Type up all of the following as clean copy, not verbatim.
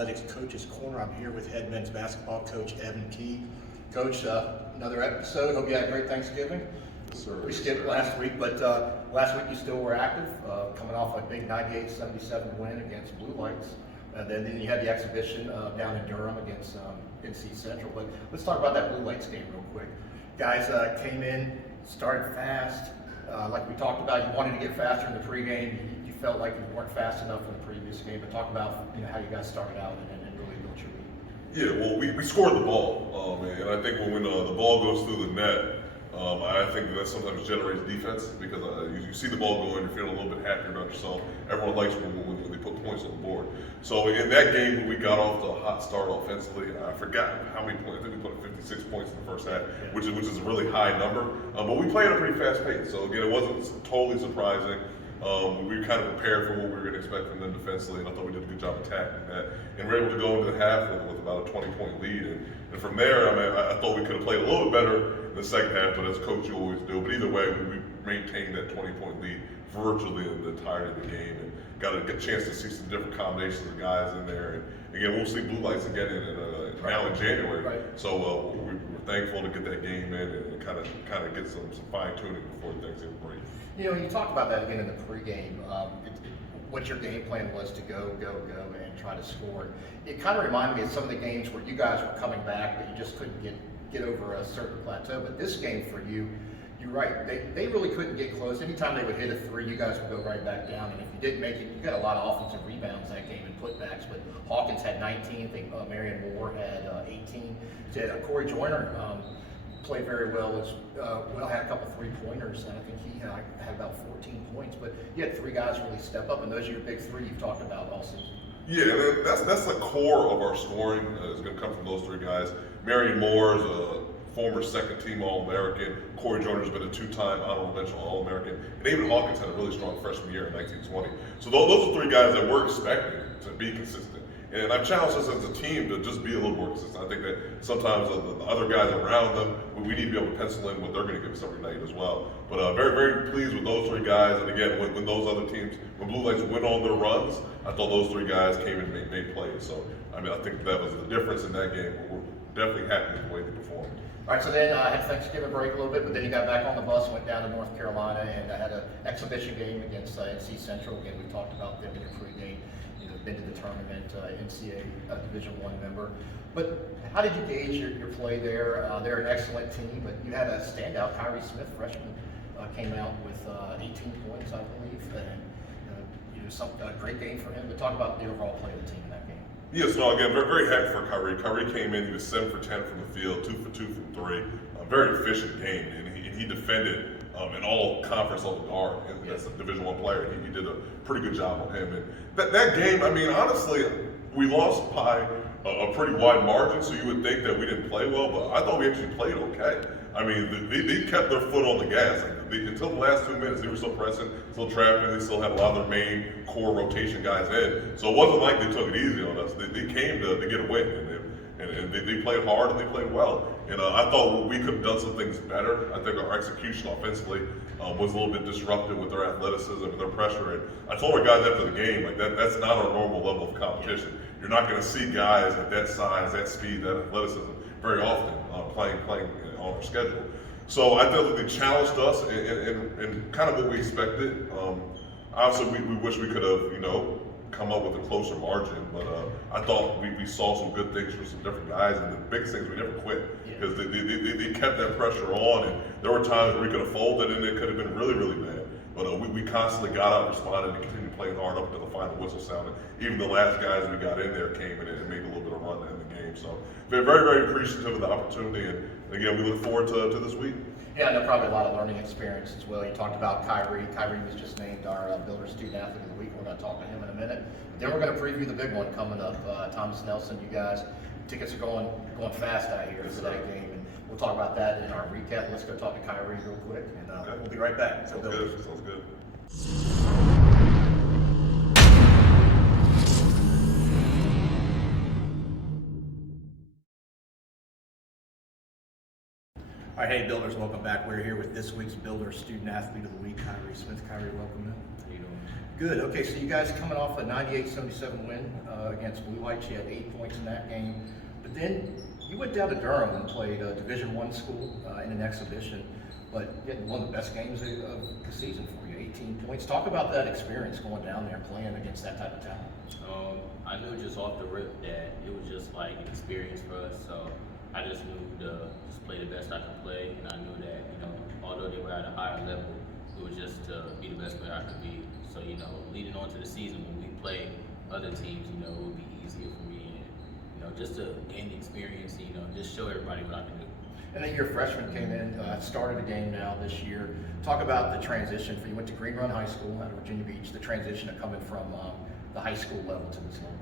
Athletics Coach's Corner. I'm here with head men's basketball coach Evan Key. Coach, another episode. Hope you had a great Thanksgiving. Yes, sir. We skipped last week, but last week you still were active, coming off a big 98-77 win against Blue Lights. And then you had the exhibition down in Durham against NC Central. But let's talk about that Blue Lights game real quick. Guys came in, started fast. Like we talked about, you wanted to get faster in the pregame. You felt like you weren't fast enough in the previous game. But talk about how you guys started out and really built your lead. Yeah, well, we scored the ball, and I think when the ball goes through the net, I think that sometimes generates defense because you see the ball go in, you're feeling a little bit happier about yourself. Everyone likes when they put points on the board. So in that game, when we got off to a hot start offensively, I forgot how many points. I think we put 56 points in the first half, which is a really high number. But we played at a pretty fast pace. So again, it wasn't totally surprising. We were kind of prepared for what we were going to expect from them defensively, and I thought we did a good job attacking that. And we were able to go into the half with about a 20-point lead. And from there, I thought we could have played a little bit better in the second half, but as coach, you always do. But either way, we maintained that 20-point lead virtually in the entirety of the game, and got a chance to see some different combinations of guys in there. And again, we'll see Blue Lights again now in January. Right. So we're thankful to get that game in and kind of get some fine tuning before the Thanksgiving break. You talked about that again in the pregame. What your game plan was to go, and try to score. It kind of reminded me of some of the games where you guys were coming back, but you just couldn't get over a certain plateau. But this game for you, you're right. They really couldn't get close. Anytime they would hit a three, you guys would go right back down. And if you didn't make it, you got a lot of offensive rebounds that game and putbacks. But Hawkins had 19. I think Marion Moore had 18. So Corey Joyner played very well. Had a couple three-pointers, and I think he had about 14 points. But you had three guys really step up, and those are your big three you've talked about all season. Yeah, that's the core of our scoring. Is going to come from those three guys. Marion Moore is a former second-team All-American. Corey Joyner's been a two-time honorable mention All-American. And even Hawkins had a really strong freshman year in 1920. So those are three guys that we're expecting to be consistent. And I've challenged us as a team to just be a little more consistent. I think that sometimes the other guys around them, we need to be able to pencil in what they're going to give us every night as well. But very, very pleased with those three guys. And again, when those other teams, when Blue Lights went on their runs, I thought those three guys came in and made plays. So, I think that was the difference in that game. We're definitely happy with the way they performed. All right, so then I had Thanksgiving break a little bit, but then you got back on the bus, went down to North Carolina, and I had an exhibition game against NC Central. Again, we talked about them in your pregame. Been to the tournament, NCAA Division I member. But how did you gauge your play there? They're an excellent team, but you had a standout. Karree Smith, freshman, came out with 18 points, I believe, and a great game for him. But talk about the overall play of the team in that game. Yes, no, again, very happy for Karree. Karree came in, he was 7 for 10 from the field, 2 for 2 from 3. A very efficient game, and he defended in all conference on the guard. And as a Division I player, he did a pretty good job on him. And that game, honestly, we lost by a pretty wide margin, so you would think that we didn't play well, but I thought we actually played okay. They kept their foot on the gas. Until the last 2 minutes, they were still pressing, still trapping. They still had a lot of their main core rotation guys in. So it wasn't like they took it easy on us. They came to get a win, and they played hard and they played well. And I thought we could have done some things better. I think our execution offensively was a little bit disruptive with their athleticism and their pressure. And I told our guys after the game, that's not our normal level of competition. You're not going to see guys at that size, that speed, that athleticism very often playing on our schedule. So I thought that they challenged us and kind of what we expected. Obviously, we wish we could have, come up with a closer margin, but I thought we saw some good things from some different guys, and the biggest things we never quit because they kept that pressure on, and there were times where we could have folded and it could have been really, really bad. But we constantly got out, responded, and continued playing hard up until the final whistle sounded. Even the last guys we got in there came in and made a little bit of run in the game. So very, very appreciative of the opportunity, and again, we look forward to this week. Yeah, I know probably a lot of learning experience as well. You talked about Karree. Karree was just named our Builder Student Athlete of the Week. We're going to talk to him in a minute. But then we're going to preview the big one coming up. Thomas Nelson, you guys, tickets are going fast out here for that game. And we'll talk about that in our recap. Let's go talk to Karree real quick, and Okay. We'll be right back. Sounds good. All right, hey Builders, welcome back. We're here with this week's Builder Student Athlete of the Week, Karree Smith. Karree, welcome in. How you doing? Good. Okay, so you guys coming off a 98-77 win against Blue Lights. You had 8 points in that game, but then you went down to Durham and played a Division I school in an exhibition, but you had one of the best games of the season for you, 18 points. Talk about that experience going down there and playing against that type of talent. I knew just off the rip that it was just like an experience for us, so I just knew to just play the best I could play, and I knew that, although they were at a higher level, it was just to be the best player I could be. So, leading on to the season when we play other teams, it would be easier for me, and, just to gain the experience, just show everybody what I can do. And then your freshman came in, started a game now this year. Talk about the transition for you. Went to Green Run High School out of Virginia Beach, the transition of coming from the high school level to this level.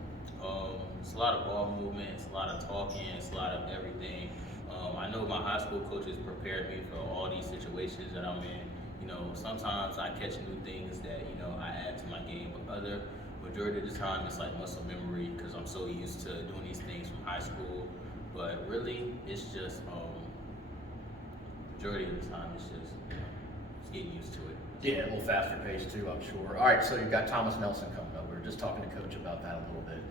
It's a lot of ball movement, it's a lot of talking, it's a lot of everything. I know my high school coaches prepared me for all these situations that I'm in. Sometimes I catch new things that, I add to my game, but other majority of the time it's like muscle memory because I'm so used to doing these things from high school. But really, it's just, majority of the time it's just, just getting used to it. Yeah, a little faster pace too, I'm sure. All right, so you've got Thomas Nelson coming up. We were just talking to Coach about that a little bit.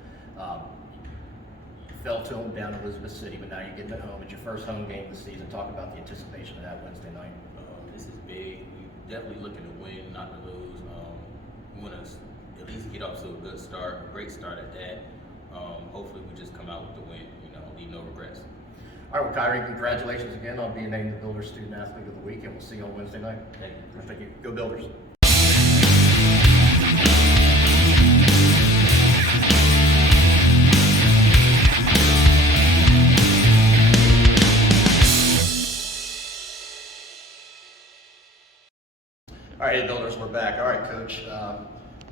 You fell to him down in Elizabeth City, but now you're getting it home. It's your first home game of the season. Talk about the anticipation of that Wednesday night. This is big. We definitely looking to win, not to lose. We want to at least get off to a good start, a great start at that. Hopefully we just come out with the win, leave no regrets. All right, well, Karree, congratulations again on being named the Builder Student Athlete of the Week, and we'll see you on Wednesday night. Thank you. Thank you. Go Builders. All right, hey Builders, we're back. All right, Coach.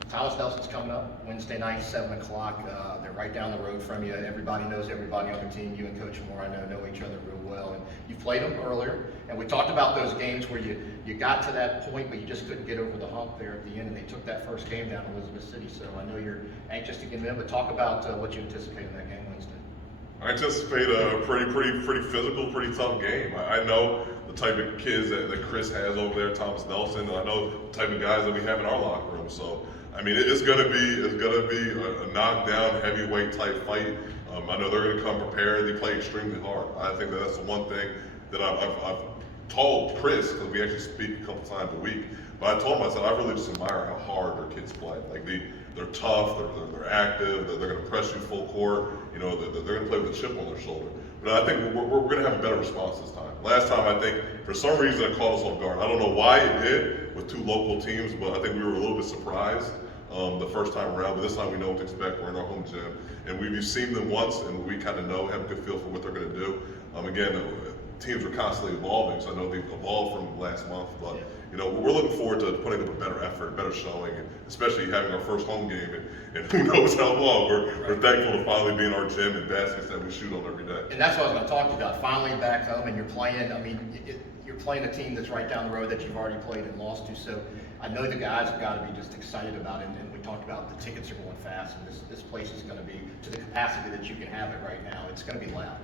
Thomas Nelson's coming up Wednesday night, 7 o'clock. They're right down the road from you. Everybody knows everybody on the team. You and Coach Moore, I know each other real well. And you played them earlier, and we talked about those games where you got to that point, but you just couldn't get over the hump there at the end, and they took that first game down in Elizabeth City. So I know you're anxious to get in, but talk about what you anticipate in that game Wednesday. I anticipate a pretty physical, pretty tough game. I know the type of kids that Chris has over there, Thomas Nelson, and I know the type of guys that we have in our locker room. So, I mean, it's gonna be a knockdown, heavyweight type fight. I know they're gonna come prepared. They play extremely hard. I think that's the one thing that I've told Chris, because we actually speak a couple times a week. But I told him, I said, I really just admire how hard their kids play. Like they're tough, they're active, they're going to press you full court. They're going to play with a chip on their shoulder. But I think we're going to have a better response this time. Last time, I think for some reason it caught us off guard. I don't know why it did with two local teams, but I think we were a little bit surprised the first time around. But this time we know what to expect. We're in our home gym, and we've seen them once, and we kind of have a good feel for what they're going to do. Again, teams are constantly evolving, so I know they've evolved from last month, but we're looking forward to putting up a better effort, better showing, and especially having our first home game, and who knows how long. We're thankful to finally be in our gym and baskets that we shoot on every day. And that's what I was going to talk to you about. Finally back home, and you're playing. I mean, you're playing a team that's right down the road that you've already played and lost to. So I know the guys have got to be just excited about it. And we talked about the tickets are going fast, and this place is going to be to the capacity that you can have it right now. It's going to be loud.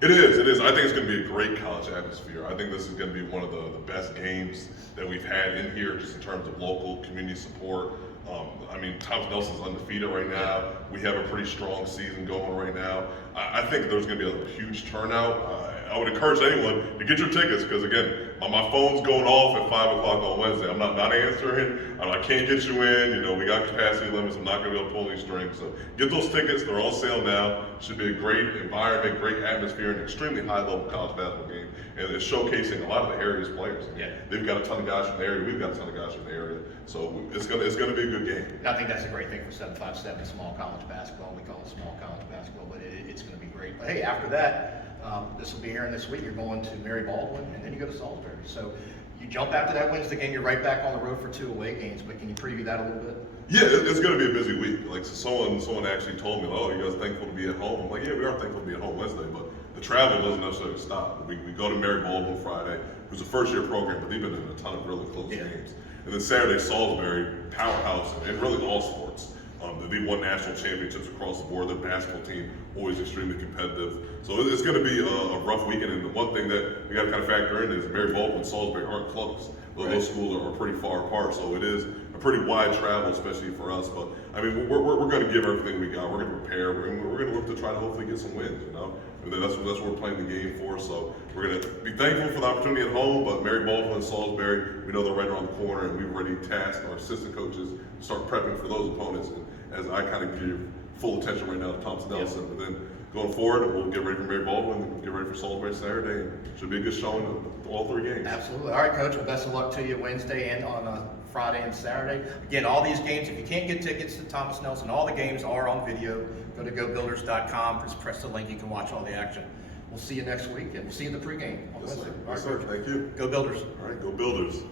It is. I think it's going to be a great college atmosphere. I think this is going to be one of the best games that we've had in here, just in terms of local community support. Thomas Nelson's undefeated right now. We have a pretty strong season going right now. I think there's going to be a huge turnout. I would encourage anyone to get your tickets because, again, my phone's going off at 5 o'clock on Wednesday. I'm not answering. I can't get you in. We got capacity limits. I'm not going to be able to pull any strings. So get those tickets. They're on sale now. Should be a great environment, great atmosphere, an extremely high-level college basketball game. And it's showcasing a lot of the area's players. They've got a ton of guys from the area. We've got a ton of guys from the area. So it's gonna be a good game. I think that's a great thing for 757, small college basketball. We call it small college basketball, but it's going to be great. But hey, after that, this will be airing this week. You're going to Mary Baldwin, and then you go to Salisbury. So you jump after that Wednesday game. You're right back on the road for 2 away games. But can you preview that a little bit? Yeah, it's going to be a busy week. Like someone actually told me, "Oh, you guys thankful to be at home?" I'm like, "Yeah, we are thankful to be at home Wednesday, but the travel doesn't necessarily stop." We go to Mary Baldwin Friday. It was a first-year program, but they've been in a ton of really close games. And then Saturday, Salisbury, powerhouse, and really all sports. They won national championships across the board. Their basketball team always extremely competitive. So it's going to be a rough weekend. And the one thing that we got to kind of factor in is Mary Baldwin and Salisbury aren't close. Those schools are pretty far apart. So it is a pretty wide travel, especially for us. But I mean, we're going to give everything we got. We're going to prepare. We're going to look to try to hopefully get some wins. You know, and that's what we're playing the game for. So we're going to be thankful for the opportunity at home. But Mary Baldwin and Salisbury, we know they're right around the corner, and we've already tasked our assistant coaches to start prepping for those opponents. And as I kind of give full attention right now to Thompson Nelson, but then going forward, we'll get ready for Mary Baldwin and get ready for Salisbury Saturday. And it should be a good showing of all 3 games. Absolutely. All right, Coach. Well, best of luck to you Wednesday and on Friday and Saturday. Again, all these games, if you can't get tickets to Thomas Nelson, all the games are on video. Go to gobuilders.com. Just press the link. You can watch all the action. We'll see you next week, and we'll see you in the pregame on Wednesday. Yes, sir. Thank you. Go Builders. All right, go Builders.